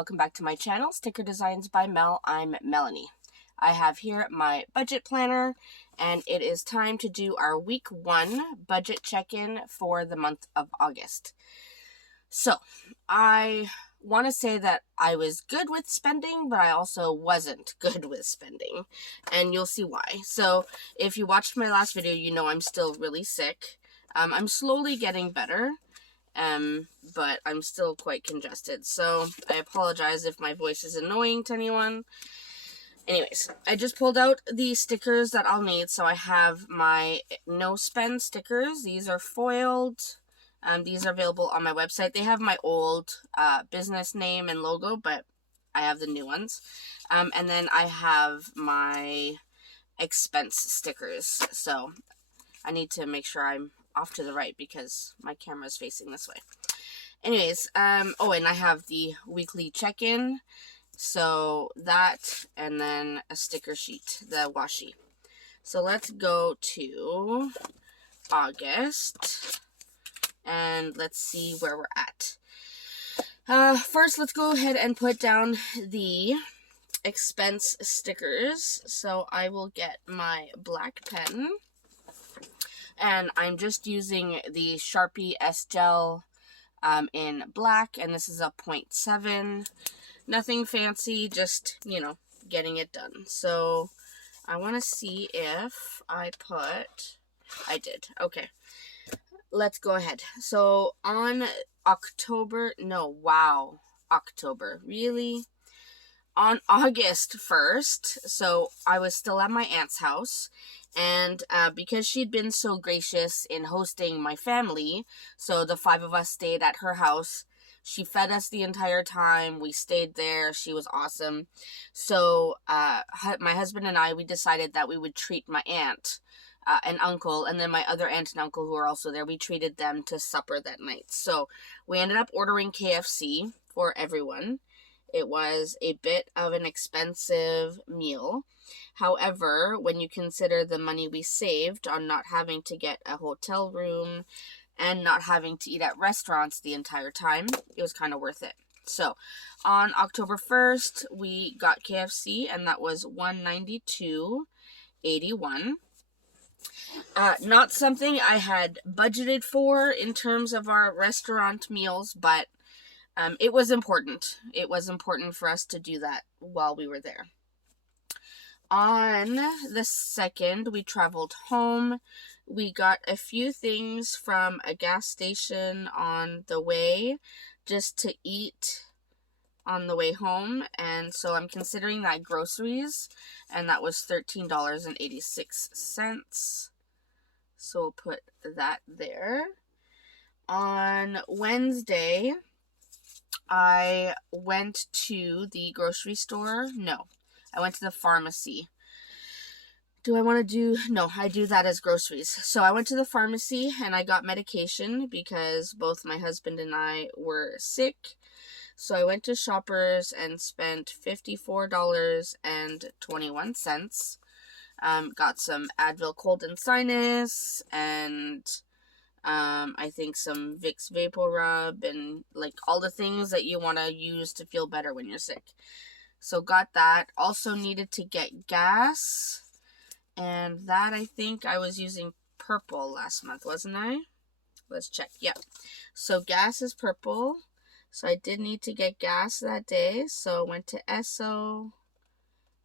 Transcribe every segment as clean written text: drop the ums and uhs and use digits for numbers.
welcome back to my channel, Sticker Designs by Mel. I'm Melanie. I have here my budget planner, and it is time to do our week 1 budget check-in for the month of August. So, I want to say that I was good with spending, but I also wasn't good with spending, and you'll see why. So, if you watched my last video, you know I'm still really sick. I'm slowly getting better. But I'm still quite congested, so I apologize if my voice is annoying to anyone. Anyways, I just pulled out the stickers that I'll need. So I have my no spend stickers. These are foiled. These are available on my website. They have my old business name and logo, but I have the new ones. And then I have my expense stickers. So I need to make sure I'm off to the right because my camera is facing this way. Anyways, oh, and I have the weekly check-in, so that, and then a sticker sheet, the washi. So let's go to August, and let's see where we're at. First, let's go ahead and put down the expense stickers. So I will get my black pen. And I'm just using the Sharpie S-Gel in black, and this is a 0.7. Nothing fancy, just, you know, getting it done. So I want to see if I did. Okay, let's go ahead. So on October, really? On August 1st, so I was still at my aunt's house, and because she'd been so gracious in hosting my family, so the 5 of us stayed at her house. She fed us the entire time. We stayed there. She was awesome. So my husband and I, we decided that we would treat my aunt and uncle, and then my other aunt and uncle who are also there, we treated them to supper that night. So we ended up ordering KFC for everyone. It was a bit of an expensive meal. However, when you consider the money we saved on not having to get a hotel room and not having to eat at restaurants the entire time, it was kind of worth it. So, on October 1st, we got KFC, and that was $192.81. Not something I had budgeted for in terms of our restaurant meals, but it was important. It was important for us to do that while we were there. On the 2nd, we traveled home. We got a few things from a gas station on the way just to eat on the way home. And so I'm considering that groceries, and that was $13.86. So we'll put that there. On Wednesday, I went to the grocery store. No, I went to the pharmacy. I do that as groceries. So I went to the pharmacy and I got medication because both my husband and I were sick. So I went to Shoppers and spent $54.21. Got some Advil cold and sinus, and I think some Vicks Vapor Rub, and like all the things that you want to use to feel better when you're sick. So got that. Also needed to get gas, and that, I think I was using purple last month, wasn't I? Let's check. Yep. So gas is purple. So I did need to get gas that day. So went to Esso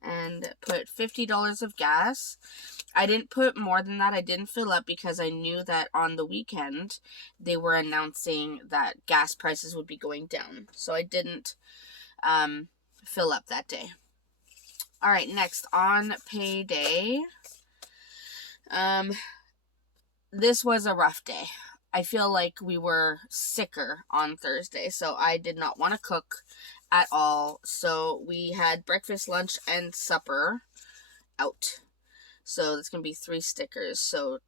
and put $50 of gas. I didn't put more than that. I didn't fill up because I knew that on the weekend they were announcing that gas prices would be going down. So I didn't fill up that day. All right, next on payday. This was a rough day. I feel like we were sicker on Thursday, so I did not want to cook at all. So we had breakfast, lunch, and supper out. So it's going to be 3 stickers. So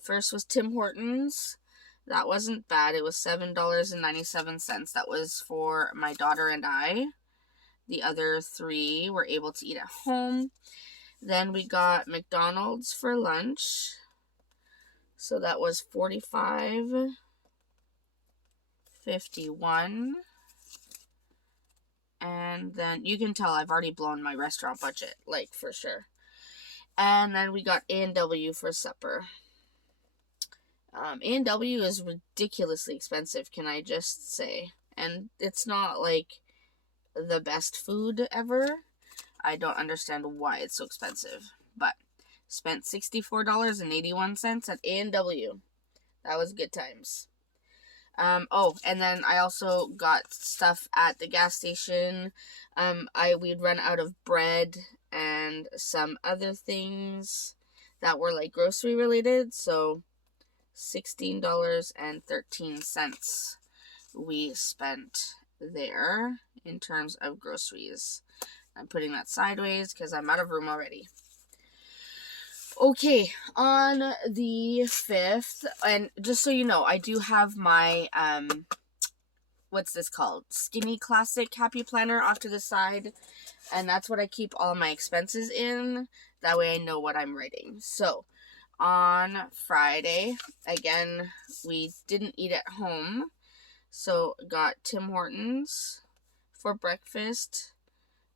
first was Tim Hortons. That wasn't bad. It was $7.97. That was for my daughter and I. The other 3 were able to eat at home. Then we got McDonald's for lunch. So that was $45.51. And then you can tell I've already blown my restaurant budget, like, for sure. And then we got A&W for supper. A&W is ridiculously expensive, can I just say. And it's not, like, the best food ever. I don't understand why it's so expensive. But spent $64.81 at A&W. That was good times. And then I also got stuff at the gas station. We'd run out of bread and some other things that were like grocery related. So $16.13 we spent there in terms of groceries. I'm putting that sideways because I'm out of room already. Okay, on the 5th, and just so you know, I do have my, what's this called? Skinny Classic Happy Planner off to the side, and that's what I keep all my expenses in. That way I know what I'm writing. So, on Friday, again, we didn't eat at home, so got Tim Hortons for breakfast.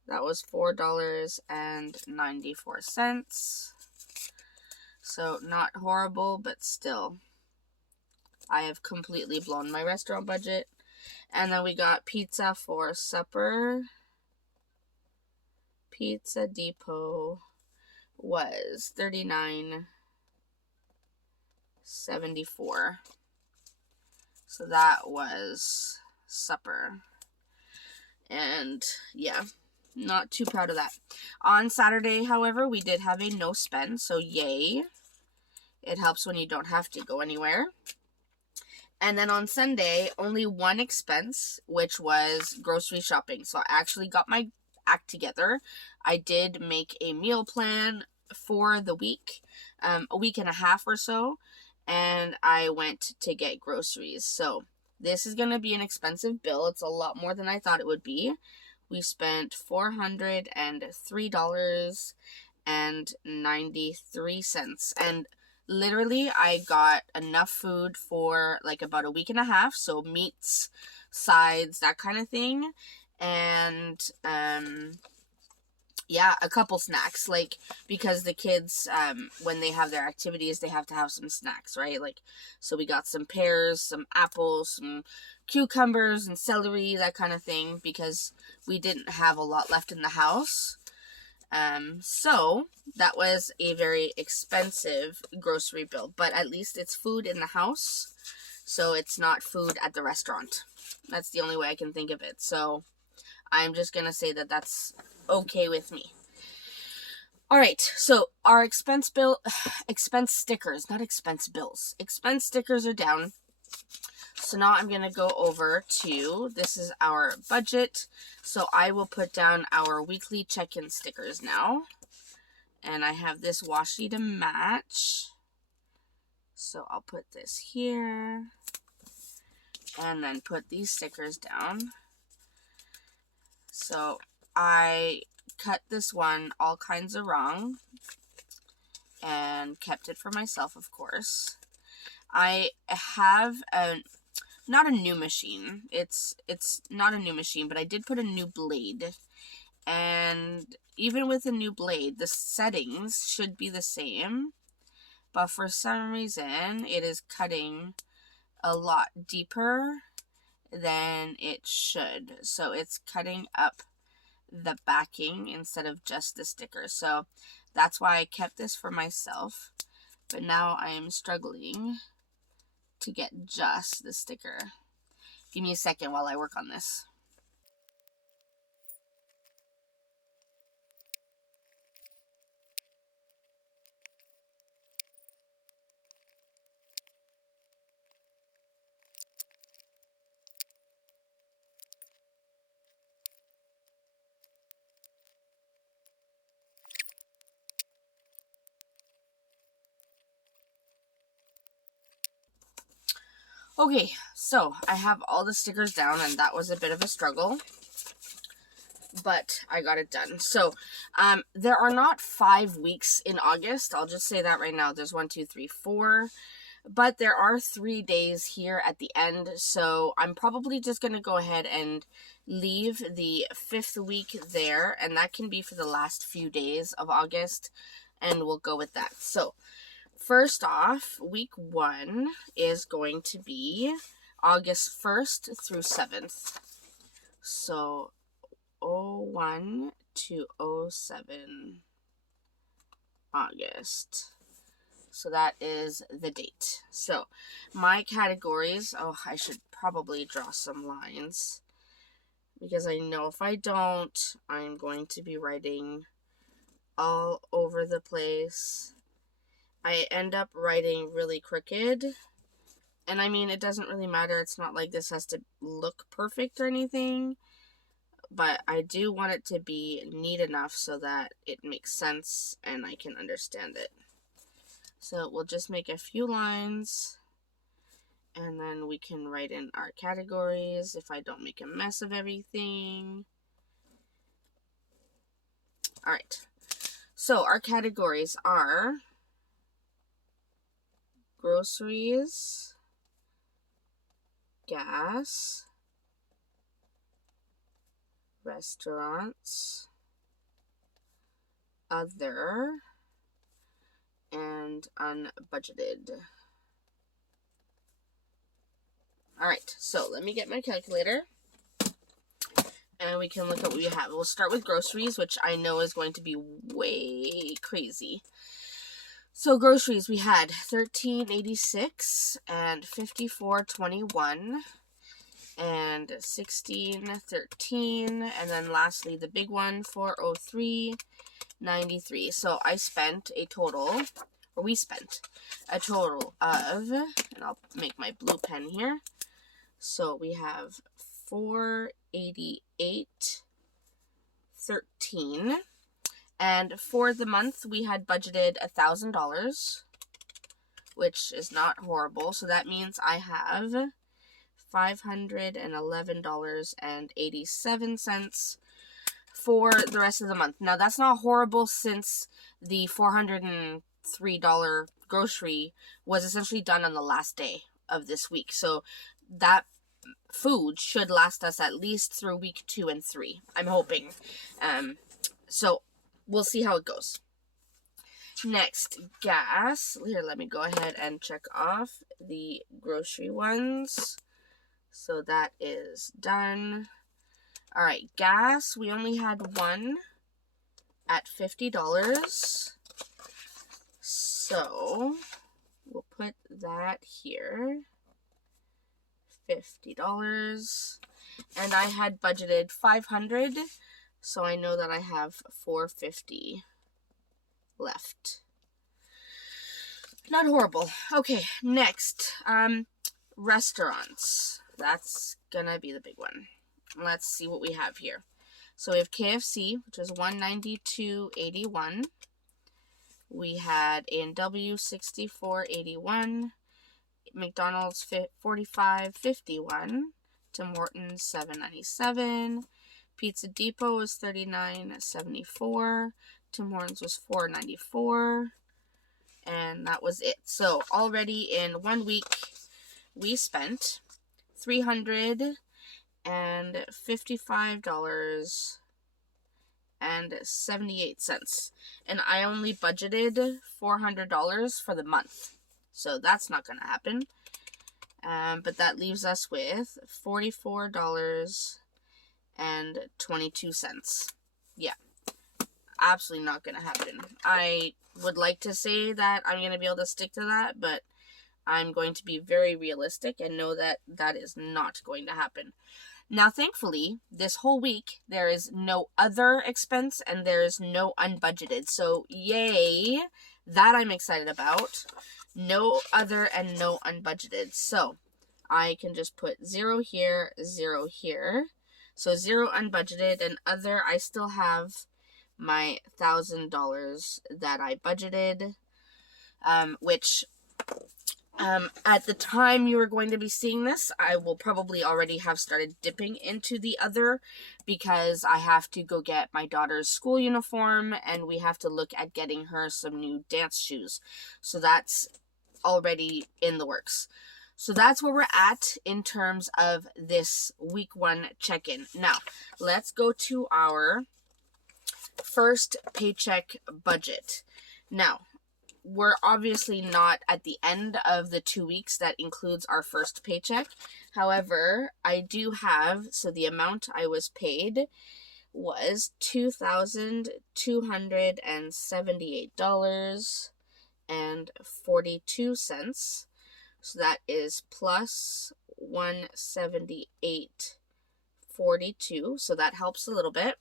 That was $4.94. So, not horrible, but still, I have completely blown my restaurant budget. And then we got pizza for supper. Pizza Depot was $39.74. So that was supper. And yeah, not too proud of that. On Saturday, however, we did have a no spend, so yay. It helps when you don't have to go anywhere. And then on Sunday, only one expense, which was grocery shopping. So I actually got my act together. I did make a meal plan for the week, a week and a half or so, and I went to get groceries. So this is going to be an expensive bill. It's a lot more than I thought it would be. We spent $403.93. And literally, I got enough food for like about a week and a half. So meats, sides, that kind of thing. And, yeah, a couple snacks, like, because the kids, when they have their activities, they have to have some snacks, right? Like, so we got some pears, some apples, some cucumbers and celery, that kind of thing, because we didn't have a lot left in the house. So that was a very expensive grocery bill, but at least it's food in the house, so it's not food at the restaurant. That's the only way I can think of it. So I'm just going to say that that's okay with me. All right, so our expense stickers, not expense bills. Expense stickers are down. So now I'm going to go over to, this is our budget. So I will put down our weekly check-in stickers now. And I have this washi to match. So I'll put this here. And then put these stickers down. So I cut this one all kinds of wrong. And kept it for myself, of course. I have not a new machine. It's not a new machine, but I did put a new blade. And even with a new blade, the settings should be the same. But for some reason, it is cutting a lot deeper than it should. So it's cutting up the backing instead of just the sticker. So that's why I kept this for myself. But now I am struggling to get just the sticker. Give me a second while I work on this. Okay, so I have all the stickers down, and that was a bit of a struggle, but I got it done. So, there are not 5 weeks in August. I'll just say that right now. There's 1, 2, 3, 4. But there are 3 days here at the end, so I'm probably just going to go ahead and leave the 5th week there, and that can be for the last few days of August, and we'll go with that. So, first off, week 1 is going to be August 1st through 7th. So, 01 to 07 August. So that is the date. So my categories, I should probably draw some lines, because I know if I don't, I'm going to be writing all over the place. I end up writing really crooked, and I mean, it doesn't really matter. It's not like this has to look perfect or anything, but I do want it to be neat enough so that it makes sense and I can understand it. So we'll just make a few lines, and then we can write in our categories if I don't make a mess of everything. Alright, so our categories are groceries, gas, restaurants, other, and unbudgeted. Alright, so let me get my calculator, and we can look at what we have. We'll start with groceries, which I know is going to be way crazy. So groceries, we had $13.86 and $54.21 and $16.13, and then lastly the big one, $403.93. So we spent a total of, and I'll make my blue pen here. So we have $488.13. And for the month, we had budgeted $1,000, which is not horrible. So that means I have $511.87 for the rest of the month. Now, that's not horrible, since the $403 grocery was essentially done on the last day of this week. So that food should last us at least through week 2 and 3. I'm hoping. So we'll see how it goes. Next, gas. Here, let me go ahead and check off the grocery ones. So that is done. Alright, gas. We only had one at $50. So we'll put that here. $50. And I had budgeted $500. So I know that I have $450 left. Not horrible. Okay, next, restaurants. That's gonna be the big one. Let's see what we have here. So we have KFC, which is $192.81. We had A&W $64.81. McDonald's $45.51. Tim Hortons $7.97. Pizza Depot was $39.74. Tim Hortons was $4.94. And that was it. So already in 1 week, we spent $355.78. And I only budgeted $400 for the month. So that's not going to happen. But that leaves us with $44.22. Yeah. Absolutely not going to happen. I would like to say that I'm going to be able to stick to that, but I'm going to be very realistic and know that that is not going to happen. Now, thankfully, this whole week, there is no other expense and there is no unbudgeted. So, yay, that I'm excited about. No other and no unbudgeted. So, I can just put 0 here, 0 here. So, 0 unbudgeted, and other, I still have my $1,000 that I budgeted, which at the time you are going to be seeing this, I will probably already have started dipping into the other, because I have to go get my daughter's school uniform and we have to look at getting her some new dance shoes. So that's already in the works. So that's where we're at in terms of this week 1 check-in. Now, let's go to our first paycheck budget. Now, we're obviously not at the end of the 2 weeks that includes our first paycheck. However, I do have, so the amount I was paid was $2,278.42. So that is plus $178.42. So that helps a little bit.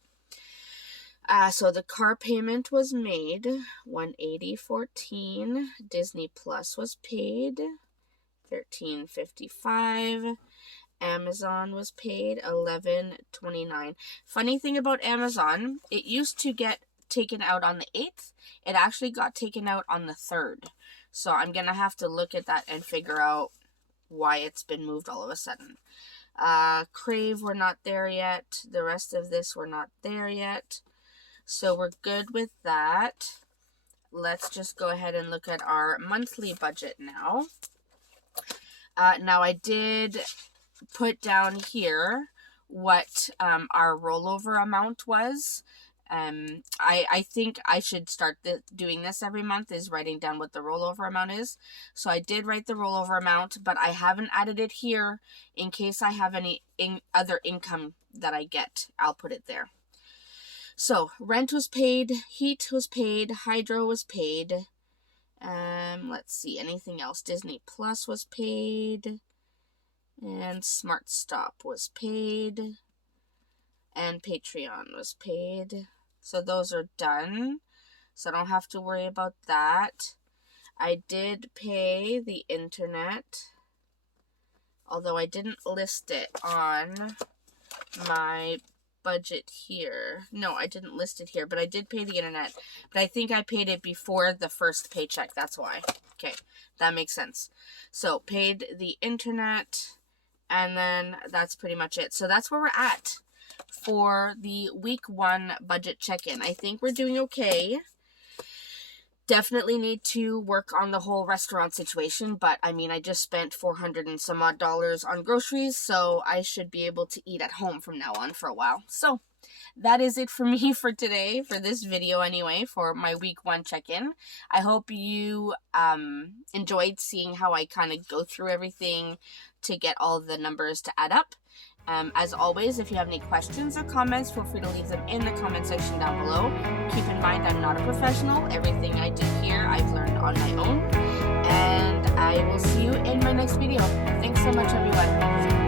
So the car payment was made, $180.14. Disney Plus was paid, $13.55. Amazon was paid, $11.29. Funny thing about Amazon, it used to get taken out on the 8th. It actually got taken out on the 3rd. So I'm going to have to look at that and figure out why it's been moved all of a sudden. Crave, we're not there yet. The rest of this, we're not there yet. So we're good with that. Let's just go ahead and look at our monthly budget now. Now I did put down here what our rollover amount was. I think I should start doing this every month, is writing down what the rollover amount is. So I did write the rollover amount, but I haven't added it here in case I have any other income that I get. I'll put it there. So rent was paid, heat was paid, hydro was paid. Let's see, anything else? Disney Plus was paid, and Smart Stop was paid, and Patreon was paid. So those are done. So I don't have to worry about that. I did pay the internet, although I didn't list it on my budget here. No, I didn't list it here, but I did pay the internet. But I think I paid it before the first paycheck. That's why. Okay, that makes sense. So paid the internet, and then that's pretty much it. So that's where we're at for the week 1 budget check-in. I think we're doing okay. Definitely need to work on the whole restaurant situation, but I mean, I just spent $400 and some odd on groceries, so I should be able to eat at home from now on for a while. So that is it for me for today, for this video anyway, for my week 1 check-in. I hope you enjoyed seeing how I kind of go through everything to get all the numbers to add up. As always, if you have any questions or comments, feel free to leave them in the comment section down below. Keep in mind, I'm not a professional. Everything I do here, I've learned on my own. And I will see you in my next video. Thanks so much, everyone.